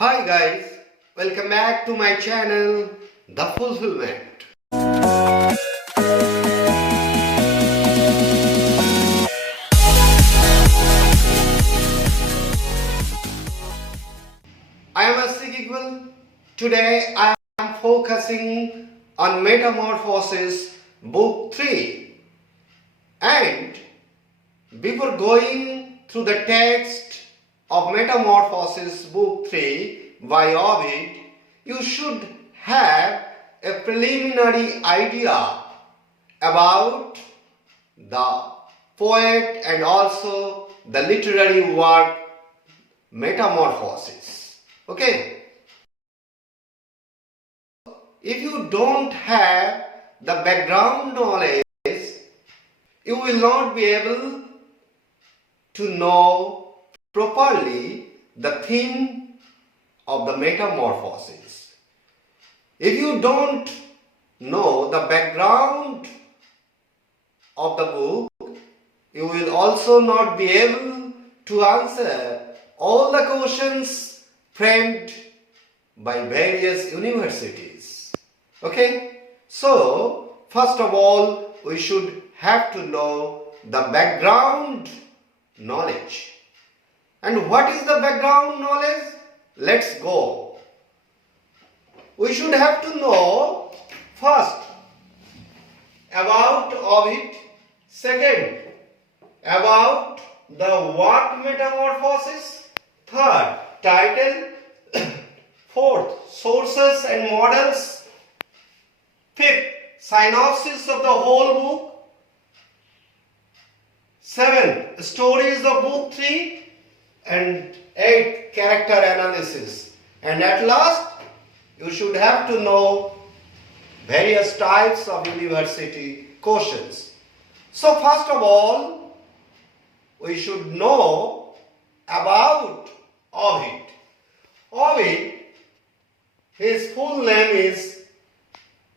Hi guys, welcome back to my channel, The Fulfilment. I am Asik Iqbal. Today I am focusing on Metamorphoses Book 3. And before going through the text of Metamorphoses Book 3 by Ovid, you should have a preliminary idea about the poet and also the literary work Metamorphoses. Okay? If you don't have the background knowledge, you will not be able to know properly the theme of the Metamorphoses. If you don't know the background of the book, you will also not be able to answer all the questions framed by various universities. Okay? So, first of all, we should have to know the background knowledge. And what is the background knowledge? Let's go. We should have to know first about Ovid, second about the work Metamorphoses, third title, fourth sources and models, fifth synopsis of the whole book, seventh stories of book 3, and eighth character analysis. And at last you should have to know various types of university questions. So first of all, we should know about Ovid. Ovid, his full name is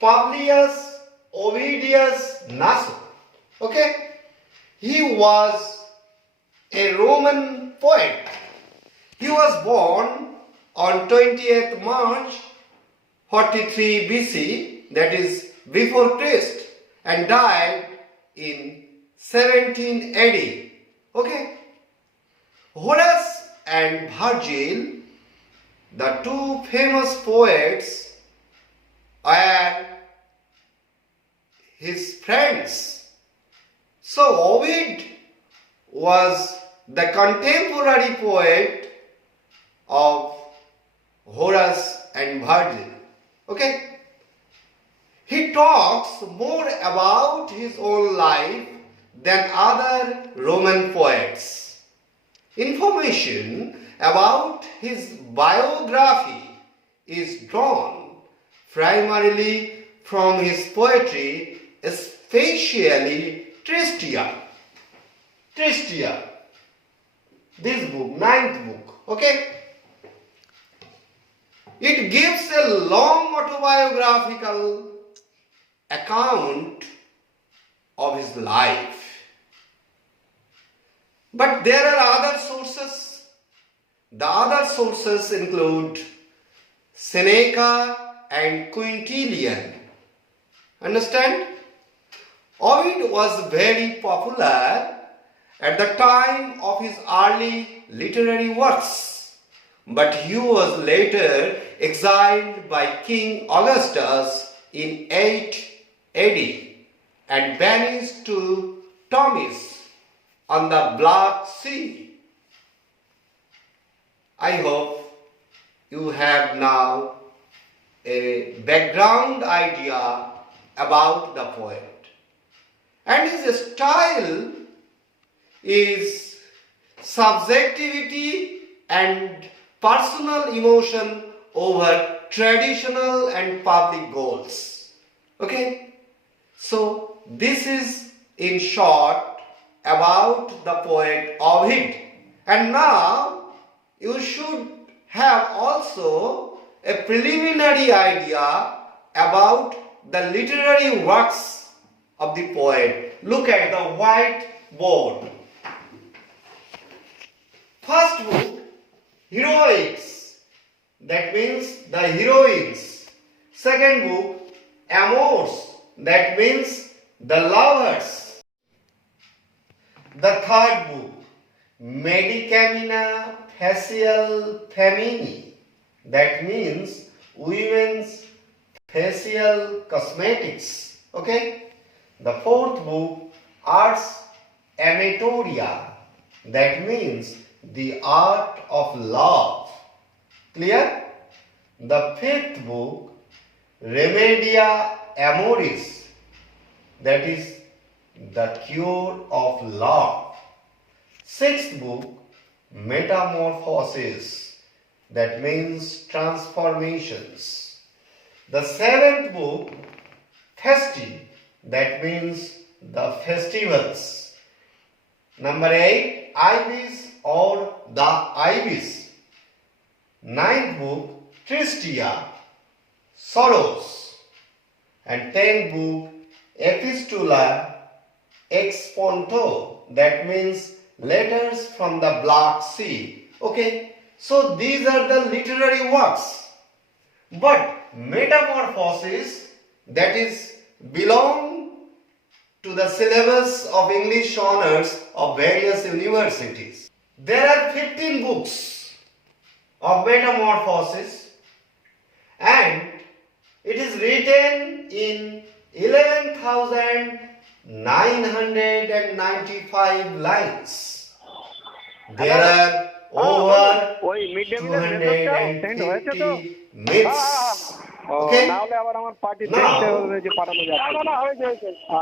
Publius Ovidius Naso. Okay? He was a Roman poet. He was born on 20th March 43 BC, that is before Christ, and died in 17 AD. Okay? Horace and Virgil, the two famous poets, are his friends. So Ovid was the contemporary poet of Horace and Virgil. Okay? He talks more about his own life than other Roman poets. Information about his biography is drawn primarily from his poetry, especially Tristia. This book, ninth book. Okay? It gives a long autobiographical account of his life. But there are other sources. The other sources include Seneca and Quintilian. Understand? Ovid was very popular at the time of his early literary works, but he was later exiled by King Augustus in 8 AD and banished to Tomis on the Black Sea. I hope you have now a background idea about the poet. And his style is subjectivity and personal emotion over traditional and public goals. Okay? So this is in short about the poet Ovid. And now you should have also a preliminary idea about the literary works of the poet. Look at the whiteboard. First book, Heroics. that means the heroines. Second book, Amours, that means the lovers. The third book, Medicamina Facial Femini, that means women's facial cosmetics. Okay? The fourth book, Ars Amatoria, that means the art of love. Clear? The fifth book, Remedia Amoris, that is the cure of love. Sixth book, Metamorphoses, that means transformations. The seventh book, Festi, that means the festivals. Number 8, Ibis or the Ibis. Ninth book, Tristia, sorrows. And 10th book, Epistula ex Ponto, that means letters from the Black Sea. Okay, so these are the literary works. But Metamorphoses, that is belong to the syllabus of English honors of various universities. There are 15 books of Metamorphoses and it is written in 11,995 lines. There are over 250 myths. Okay? Now,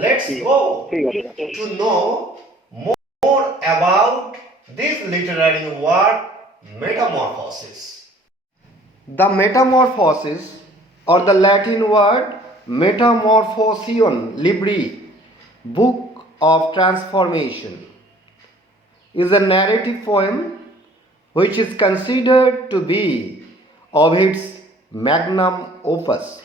let's go to know more about this literary work, Metamorphoses. The Metamorphoses, or the Latin word Metamorphosion Libri, Book of Transformation, is a narrative poem which is considered to be Ovid's magnum opus,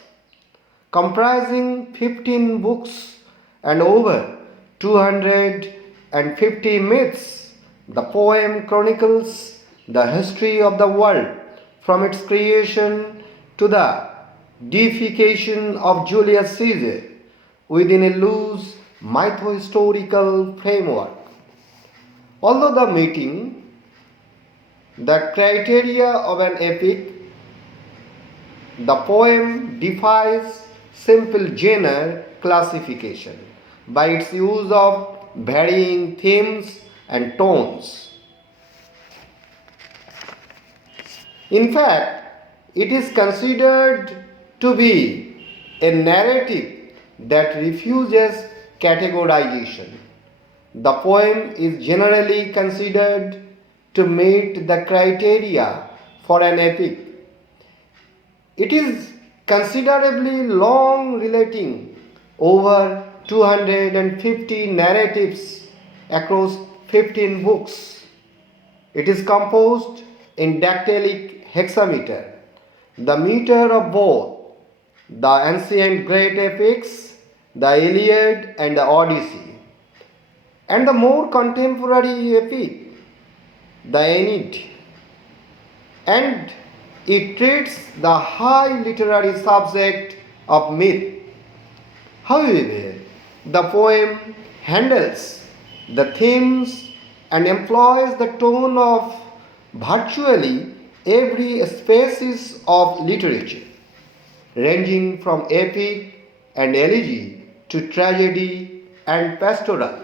comprising 15 books and over 250 myths. The poem chronicles the history of the world from its creation to the deification of Julius Caesar within a loose mytho-historical framework. Although the meeting the criteria of an epic, the poem defies simple genre classification by its use of varying themes and tones. In fact, it is considered to be a narrative that refuses categorization. The poem is generally considered to meet the criteria for an epic. It is considerably long, relating over 250 narratives across 15 books. It is composed in dactylic hexameter, the meter of both the ancient great epics, the Iliad and the Odyssey, and the more contemporary epic, the Aeneid, and it treats the high literary subject of myth. However, the poem handles the themes and employs the tone of virtually every species of literature, ranging from epic and elegy to tragedy and pastoral.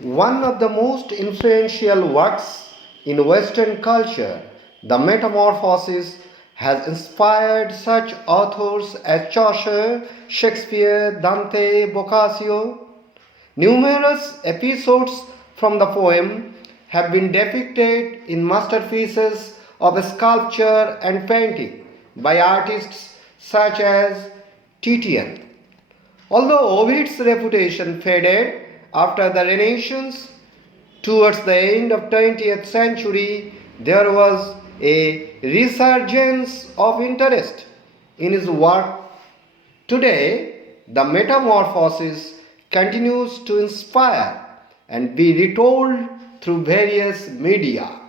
One of the most influential works in Western culture, the Metamorphoses, has inspired such authors as Chaucer, Shakespeare, Dante, Boccaccio. Numerous episodes from the poem have been depicted in masterpieces of sculpture and painting by artists such as Titian. Although Ovid's reputation faded after the Renaissance, towards the end of 20th century, there was a resurgence of interest in his work. Today, the Metamorphoses continues to inspire and be retold through various media.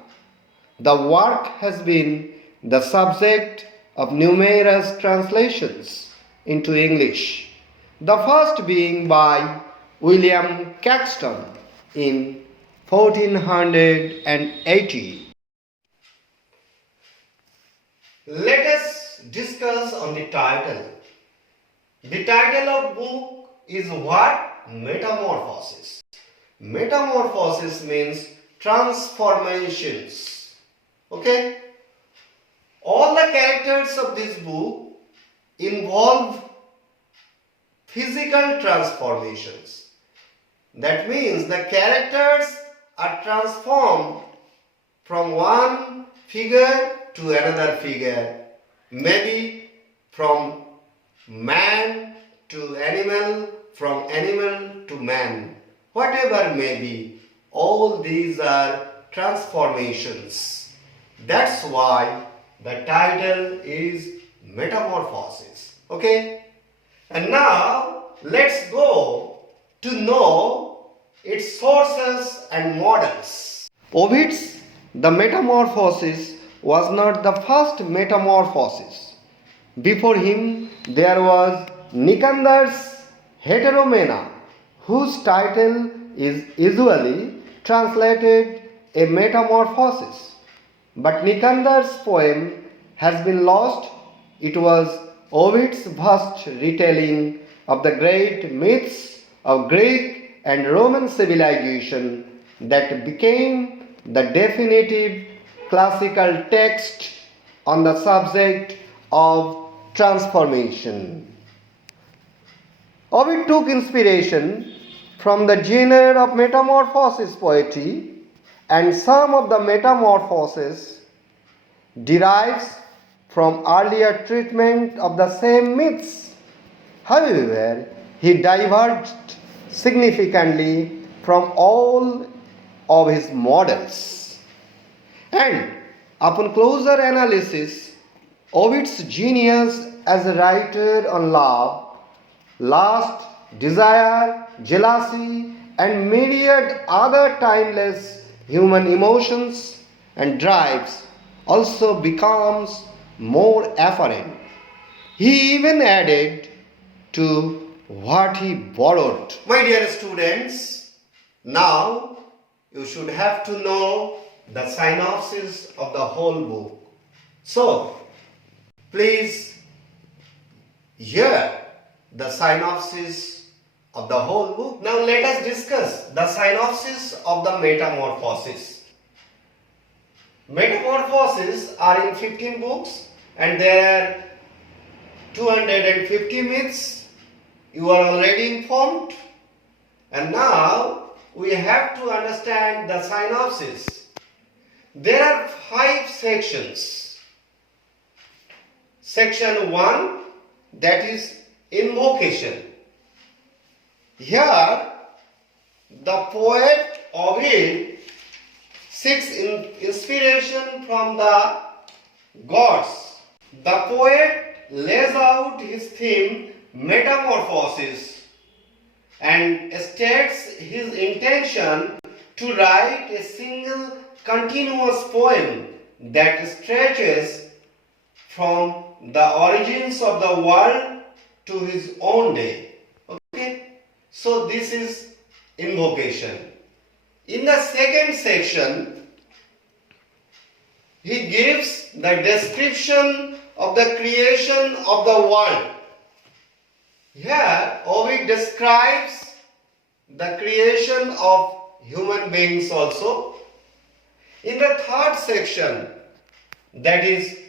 The work has been the subject of numerous translations into English, the first being by William Caxton in 1480. Let us discuss on the title. The title of book is what? Metamorphoses. Metamorphosis means transformations. Okay? All the characters of this book involve physical transformations. That means the characters are transformed from one figure to another figure, maybe from man to animal, from animal to man. Whatever may be, all these are transformations. That's why the title is Metamorphoses. Okay? And now let's go to know its sources and models. Ovid's The Metamorphoses was not the first metamorphosis. Before him there was Nicander's Heteromena, whose title is usually translated a metamorphosis. But Nicander's poem has been lost. It was Ovid's vast retelling of the great myths of Greek and Roman civilization that became the definitive classical text on the subject of transformation. Ovid took inspiration from the genre of metamorphosis poetry, and some of the metamorphoses derives from earlier treatment of the same myths. However, he diverged significantly from all of his models. And upon closer analysis, Ovid's genius as a writer on love, lust, desire, jealousy, and myriad other timeless human emotions and drives also becomes more apparent. He even added to what he borrowed. My dear students, now you should have to know the synopsis of the whole book. So, please hear the synopsis of the whole book. Now let us discuss the synopsis of the Metamorphoses. Metamorphoses are in 15 books and there are 250 myths. You are already informed. And now we have to understand the synopsis. There are 5 sections. Section 1, that is invocation. Here the poet Ovid seeks inspiration from the gods. The poet lays out his theme metamorphosis and states his intention to write a single continuous poem that stretches from the origins of the world to his own day. Okay? So this is invocation. In the second section, he gives the description of the creation of the world. Here, Ovid describes the creation of human beings also. In the third section, that is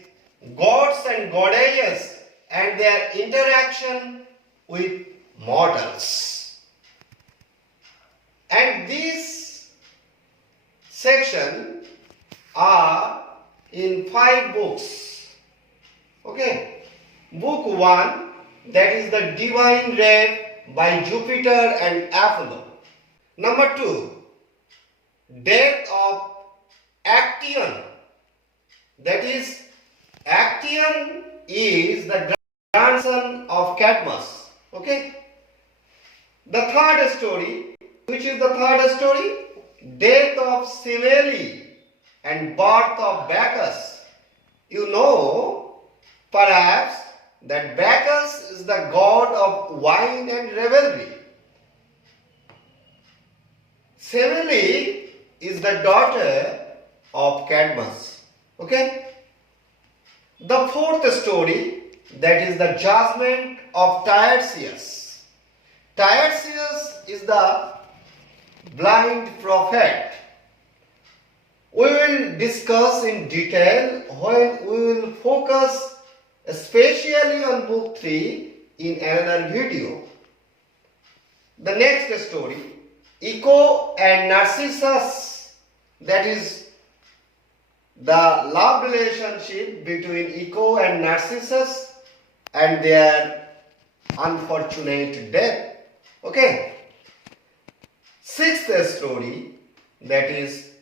gods and goddesses and their interaction with mortals. And these sections are in 5 books. Okay. Book 1, that is the divine rape by Jupiter and Apollo. Number 2, death of Actaeon. That is, Actaeon is the grandson of Cadmus. Okay. The third story, which is the third story? Death of Cybele and birth of Bacchus. You know that Bacchus is the god of wine and revelry. Semele is the daughter of Cadmus. Okay? The fourth story, that is the judgment of Tiresias. Tiresias is the blind prophet. We will discuss in detail when we will focus especially on book 3 in another video. The next story, Echo and Narcissus, that is the love relationship between Echo and Narcissus and their unfortunate death. Okay. Sixth story, that is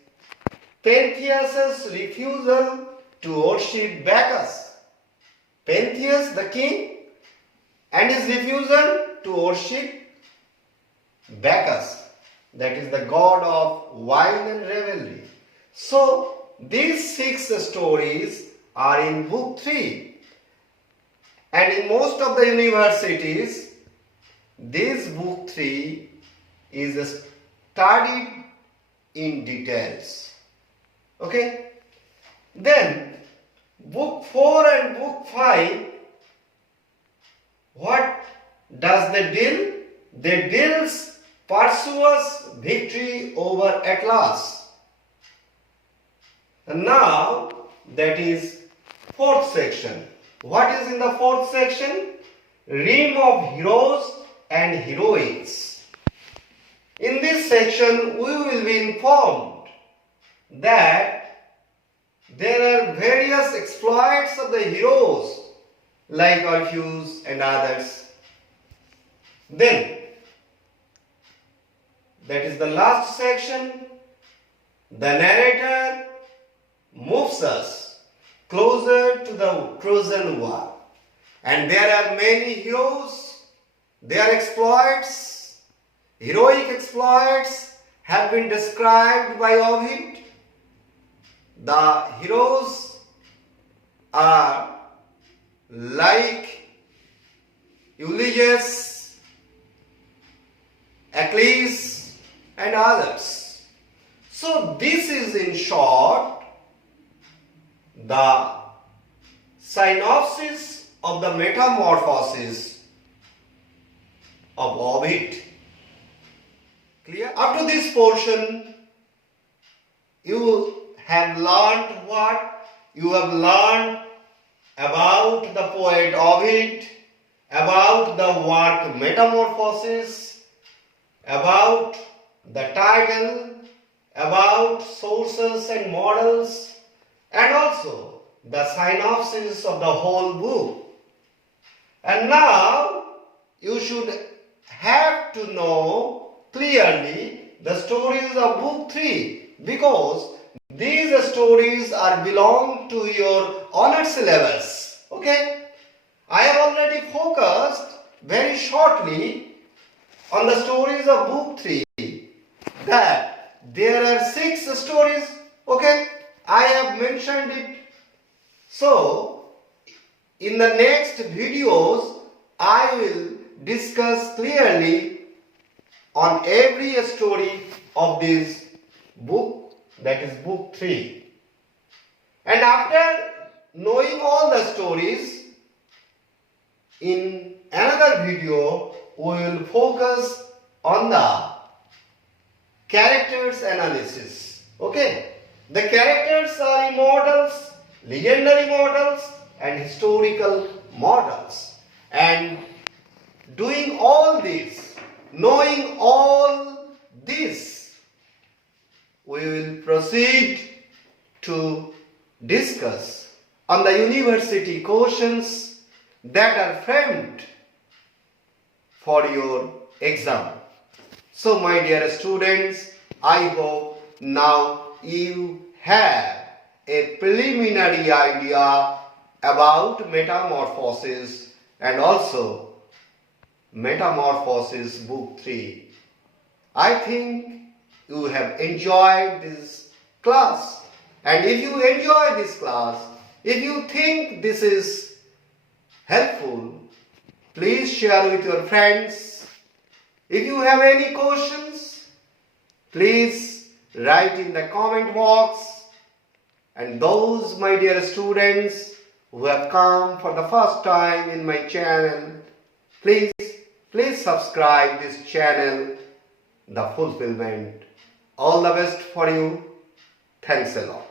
Pentheus' refusal to worship Bacchus. Pentheus the king and his refusal to worship Bacchus, that is the god of wine and revelry. So these 6 stories are in book 3, and in most of the universities this book 3 is studied in details. Okay? Then book 4 and book 5, what does they deal? They deals Perseus' victory over Atlas. And now that is 4th section. What is in the 4th section? Realm of heroes and heroines. In this section we will be informed that there are various exploits of the heroes like Orpheus and others. Then that is the last section. The narrator moves us closer to the Trojan War, and there are many heroes. Their exploits, heroic exploits, have been described by Ovid. The heroes are like Ulysses, Achilles, and others. So this is in short the synopsis of the Metamorphoses of Ovid. Clear? Up to this portion you have learned what? You have learned about the poet Ovid, about the work Metamorphoses, about the title, about sources and models, and also the synopsis of the whole book. And now you should have to know clearly the stories of book 3, because these stories are belong to your honor syllabus. Okay? I have already focused very shortly on the stories of book 3, that there are 6 stories. Okay? I have mentioned it. So in the next videos I will discuss clearly on every story of this book, that is book 3. And after knowing all the stories, in another video we will focus on the characters analysis. Okay? The characters are immortals, legendary mortals, and historical mortals. And doing all this, knowing all this, we will proceed to discuss on the university questions that are framed for your exam. So my dear students, I hope now you have a preliminary idea about Metamorphoses and also Metamorphoses book 3. I think you have enjoyed this class, and if you enjoy this class, if you think this is helpful, please share with your friends. If you have any questions, please write in the comment box. And those, my dear students, who have come for the first time in my channel, please subscribe this channel, The Fulfilment. All the best for you. Thanks a lot.